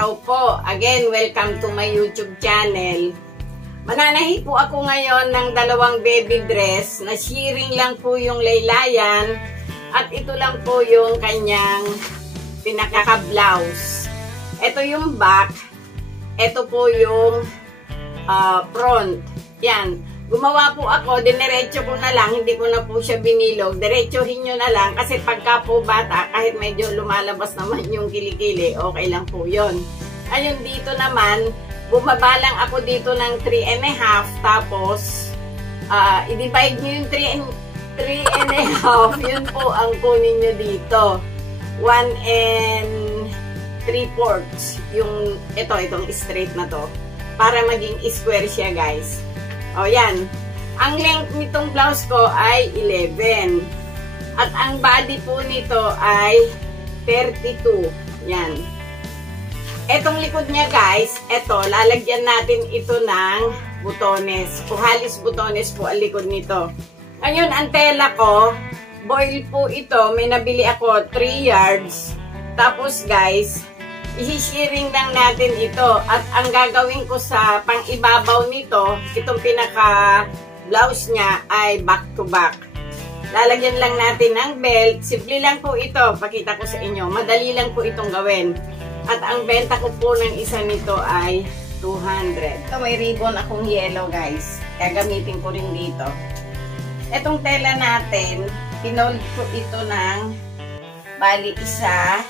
araw po. Again, welcome to my YouTube channel. Mananahi po ako ngayon ng dalawang baby dress na shearing lang po yung laylayan at ito lang po yung kanyang pinaka-blouse. Ito yung back, ito po yung front. Yan. Gumawa po ako, diniretso ko na lang, hindi ko na po siya binilog. Diretsohin nyo na lang kasi pagka po bata, kahit medyo lumalabas naman yung kilikili, okay lang po yun. Ayun, dito naman, bumaba lang ako dito ng 3.5, tapos, i-divide nyo yung 3.5, yun po ang kunin nyo dito. 1 3/4, yung, itong straight na to, para maging square siya, guys. O, yan. Ang length nitong blouse ko ay 11. At ang body po nito ay 32. Yan. Etong likod niya, guys, eto, lalagyan natin ito ng butones. Halos butones po ang likod nito. Ngayon, ang tela ko, boil po ito. May nabili ako 3 yards. Tapos, guys, i-shearing lang natin ito. At ang gagawin ko sa pang-ibabaw nito, itong pinaka-blouse niya ay back to back. Lalagyan lang natin ng belt. Simple lang po ito. Pakita ko sa inyo. Madali lang po itong gawin. At ang benta ko po ng isa nito ay 200. Ito, may ribbon akong yellow, guys. Gagamitin ko rin dito. Itong tela natin, pinold ko ito ng bali isa.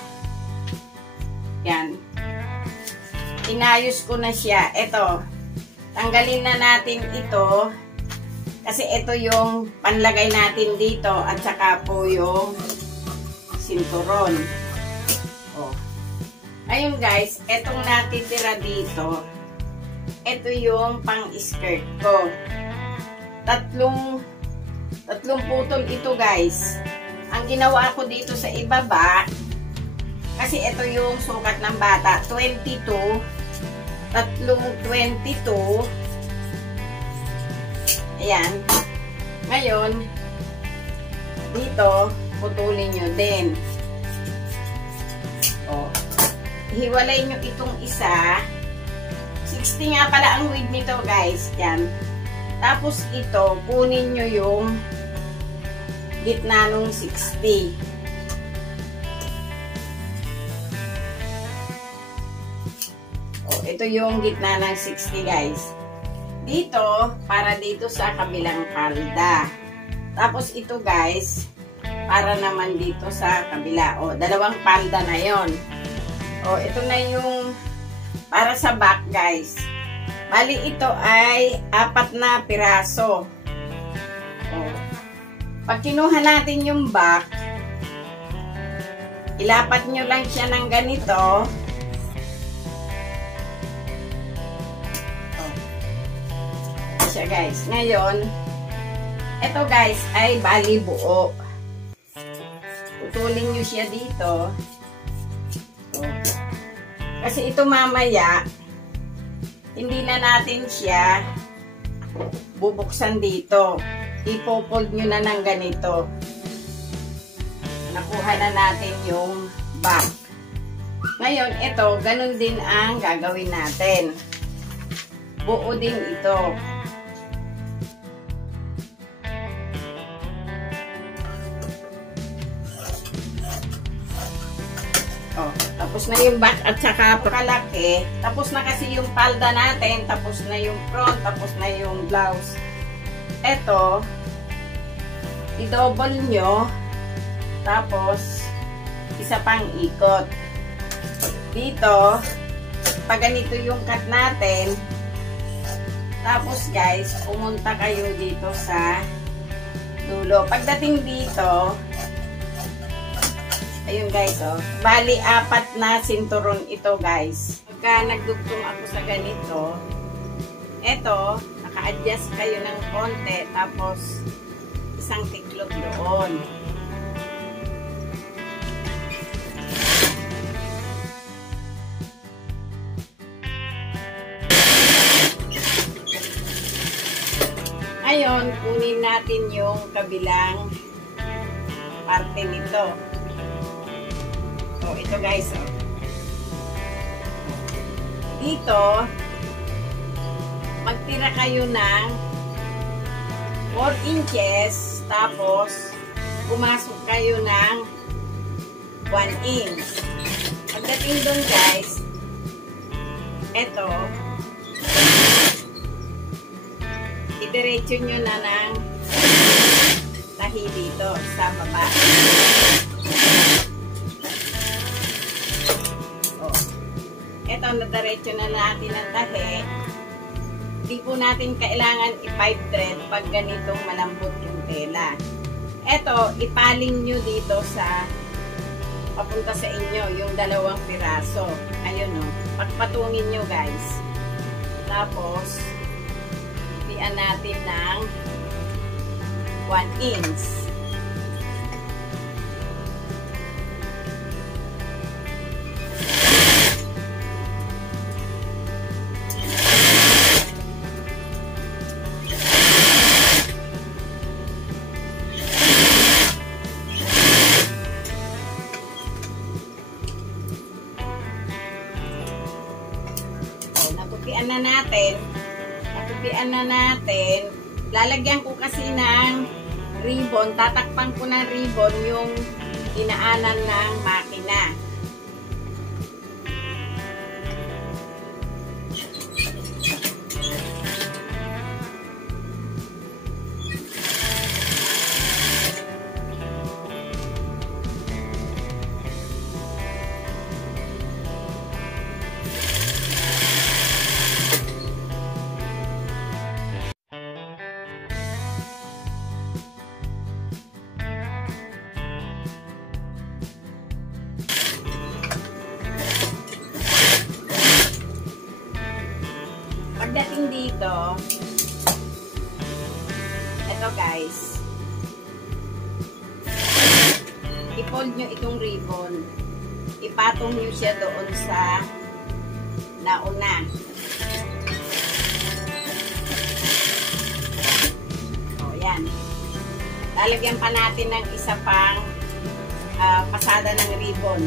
Yan. Inayos ko na siya. Ito. Tanggalin na natin ito. Kasi ito yung panlagay natin dito. At saka po yung sinturon. Oh. Ayun, guys. Itong natitira dito. Ito yung pang-skirt ko. Tatlong putol ito, guys. Ang ginawa ko dito sa ibaba, kasi ito yung sukat ng bata. 22. Tatlong 22. Ayan. Ngayon, dito, putulin nyo din. O. Hiwalay nyo itong isa. 60 nga pala ang width nito, guys. Yan. Tapos ito, kunin nyo yung gitna nung 60. Ito yung gitna ng 60, guys. Dito, para dito sa kabilang palda. Tapos ito, guys, para naman dito sa kabila. O, dalawang palda na yon. O, ito na yung para sa back, guys. Bali, ito ay 4 na piraso. O, pag kinuha natin yung back, ilapat nyo lang siya ng ganito. Siya, guys. Ngayon, ito, guys, ay bali buo. Putulin nyo siya dito. So, kasi ito mamaya, hindi na natin siya bubuksan dito. Ipopold nyo na ng ganito. Nakuha na natin yung back. Ngayon, ito, ganun din ang gagawin natin. Buo din ito. Tapos na yung back at saka kalaki. Tapos na kasi yung palda natin. Tapos na yung front. Tapos na yung blouse. Ito, i-double nyo. Tapos, isa pang ikot. Dito, pag ganito yung cut natin. Tapos, guys, pumunta kayo dito sa dulo. Pagdating dito, ayun, guys, oh. Bali, 4 na sinturon ito, guys. Pagka nagdugtong ako sa ganito, eto, naka-adjust kayo ng konti, tapos isang tiklop doon. Ngayon, kunin natin yung kabilang parte nito. So, ito, guys, oh. dito, magtira kayo ng 4 inches, tapos pumasok kayo ng 1 inch. Pagdating doon guys, eto, idiretso nyo na ng tahi dito sa baba. Ito, nadiretso na natin ang tahi. Hindi po natin kailangan i-pipe thread pag ganitong malambot yung tela. Ito, ipaling nyo dito sa papunta sa inyo, yung 2 piraso. Ayun o, pagpatungin nyo guys. Tapos, pian natin ng 1 inch. Natupian na natin. Lalagyan ko kasi ng ribbon. Tatakpan ko ng ribbon yung dinaanan ng makina. Pagdating dito, ito guys, i-fold nyo itong ribbon, ipatong nyo siya doon sa nauna. O yan, lalagyan pa natin ng isa pang pasada ng ribbon.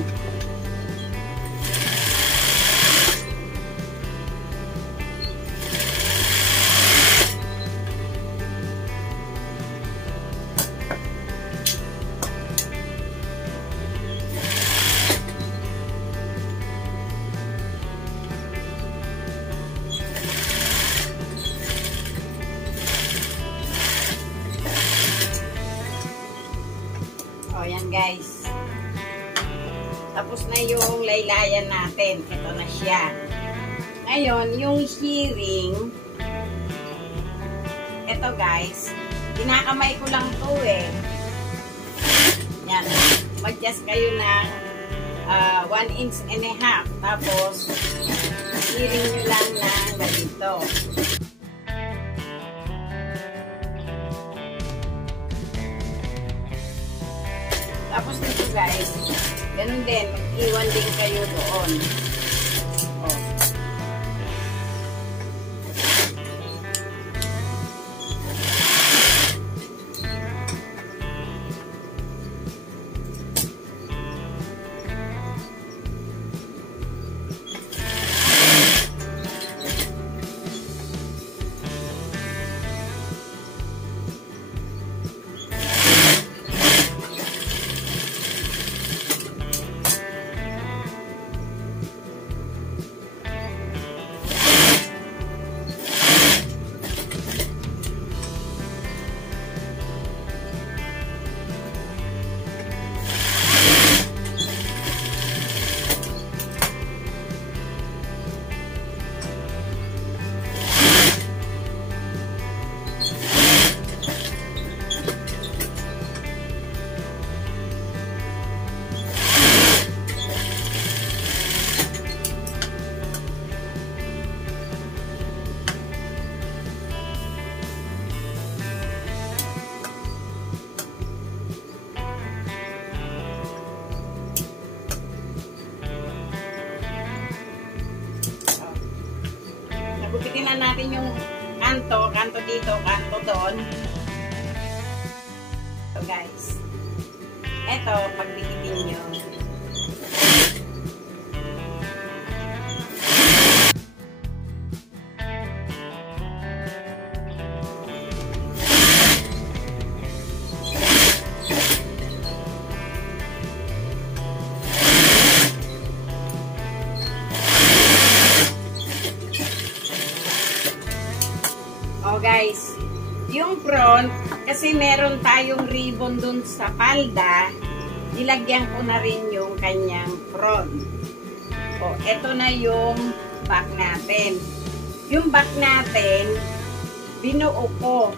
Ayan guys. Tapos na yung laylayan natin. Ito na siya. Ngayon, yung shearing, ito guys, kinakamay ko lang to eh. Yan. Mag-adjust kayo ng 1.5 inch. Tapos, shearing nyo lang ng ganito. Tapos nito guys, ganun din, mag-iwan din kayo doon. Oh. Gupitin na natin yung kanto dito, kanto doon. So guys, eto, pagdikitin nyo. guys, yung front, kasi meron tayong ribbon dun sa palda, nilagyan ko na rin yung kanyang front. O, eto na yung back natin. Yung back natin, binuo ko.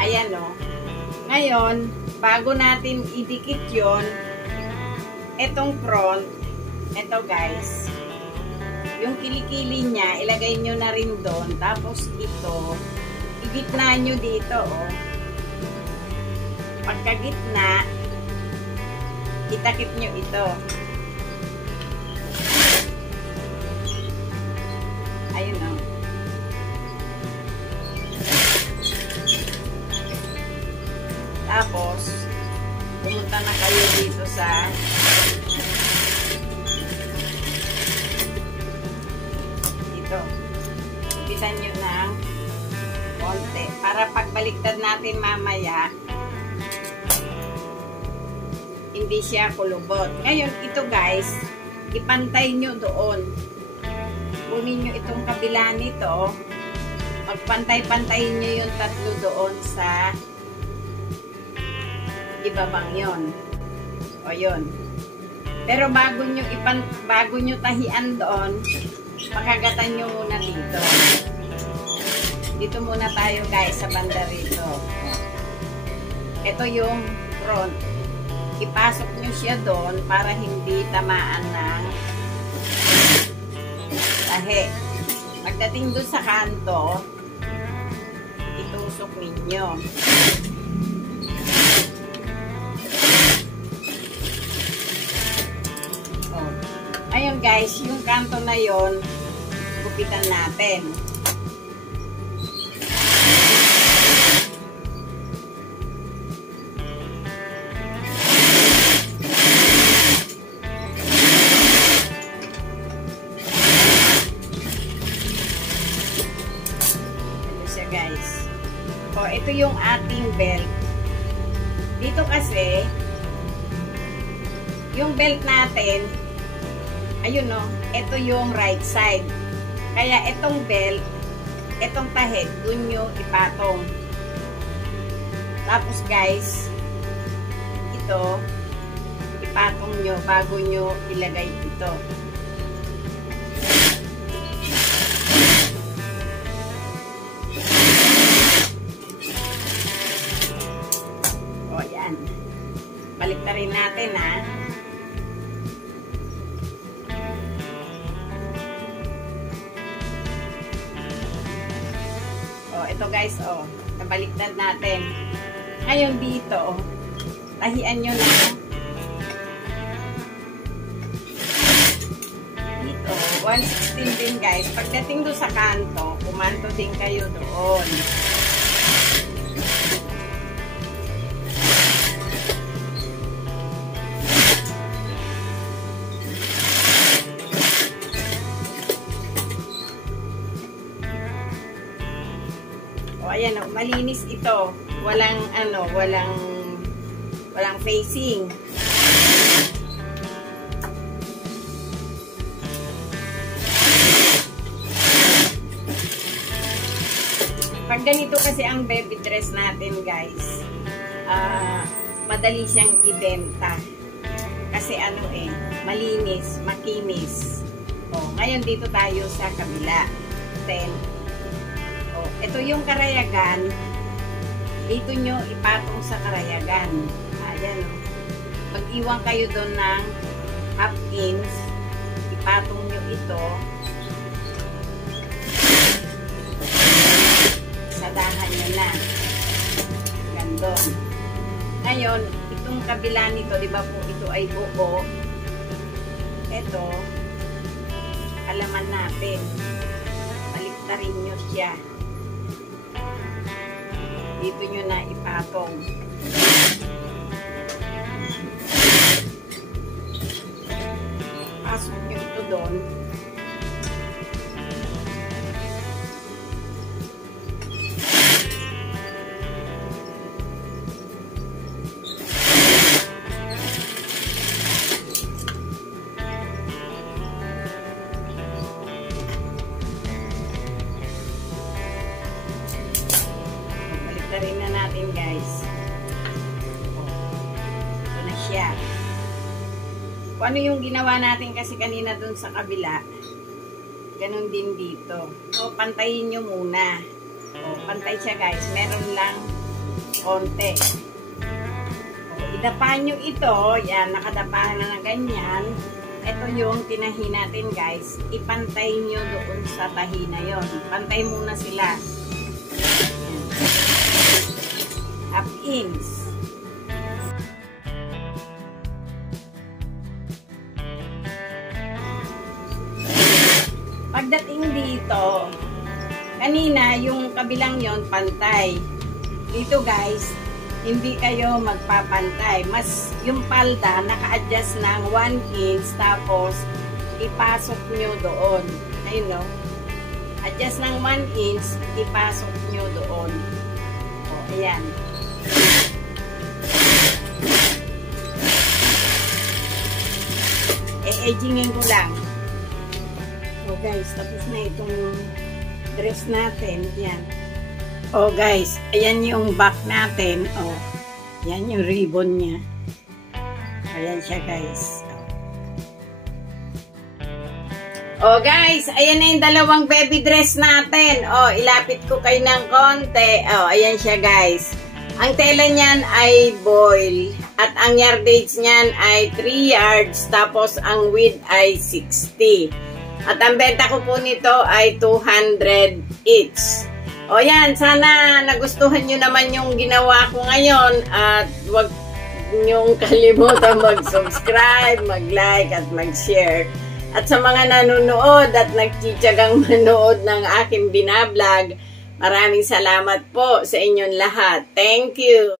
Ayan o. Ngayon, bago natin idikit yon, etong front, eto guys, yung kilikili niya, ilagay nyo na rin doon. Tapos ito, igitna nyo dito, oh. Pagkagitna, itakip nyo ito. Ayun, oh. Tapos, pumunta na kayo dito sa Ibisan nyo ng konti. Para pagbaliktad natin mamaya, hindi siya kulubot. Ngayon, ito guys, ipantay nyo doon. Kunin nyo itong kabila nito. Magpantay-pantayin nyo yung tatlo doon sa ibabang yon. O yun. Pero bago nyo tahian doon, pakagatan nyo muna dito. Dito muna tayo guys sa banda rito. Ito yung front. Ipasok nyo siya doon para hindi tamaan ng tahi. Pagdating doon sa kanto, itusok ninyo. Ayun guys, yung kanto na yon, gupitan natin. Ito siya guys. O, ito yung ating belt. Dito kasi, yung belt natin, ayun no, ito yung right side. Kaya itong belt, itong tahid, dun nyo ipatong. Tapos guys, ito, ipatong nyo bago nyo ilagay ito. O yan. Balik na rin natin ha. Ito guys, oh, nabaliktad natin. Ngayon dito, tahian nyo na dito, 116 din guys. Pagdating doon sa kanto, kumanto din kayo doon. Ayan o, malinis ito. Walang walang facing. Pag ganito kasi ang baby dress natin guys, madali siyang ibenta. Kasi malinis, makinis. O, ngayon dito tayo sa kabila. Then, ito yung karayagan, dito nyo ipatong sa karayagan. Ayan o. Mag-iwan kayo doon ng half inch, ipatong nyo ito. Sadahan nyo na. Gandun. Ngayon, itong kabila nito, di ba po ito ay buo. Ito, alaman natin. Baliktarin nyo siya. Dito nyo na ipatong. Pasok nyo ito doon. Papasarin na natin, guys. Ito na siya. Kung ano yung ginawa natin kasi kanina dun sa kabila, ganun din dito. So, pantayin nyo muna. O, pantay siya, guys. Meron lang konti. O, idapa nyo ito. Yan, nakadapa na ganyan. Ito yung tinahi natin, guys. Ipantay nyo doon sa tahi na yon. Pantay muna sila. Half inch. Pagdating dito, kanina yung kabilang yon pantay. Dito, guys, hindi kayo magpapantay. Mas yung palda naka-adjust ng 1 inch tapos ipasok nyo doon. Ayun, no? Adjust ng 1 inch, ipasok nyo doon. O, ayan. E-edgingin ko lang. O, guys, tapos na itong dress natin. Yan. O, guys, ayan yung back natin. O, yan yung ribbon niya. Ayan siya, guys. O, guys, ayan na yung dalawang baby dress natin. O, ilapit ko kayo ng konti. O, ayan siya, guys. Ang tela niyan ay boil. At ang yardage niyan ay 3 yards. Tapos, ang width ay 60. At ang benta ko po nito ay 200 each. O yan, sana nagustuhan nyo naman yung ginawa ko ngayon. At huwag nyong kalimutan mag-subscribe, mag-like, at mag-share. At sa mga nanonood at nagtitiyagang manood ng aking binablog, maraming salamat po sa inyong lahat. Thank you!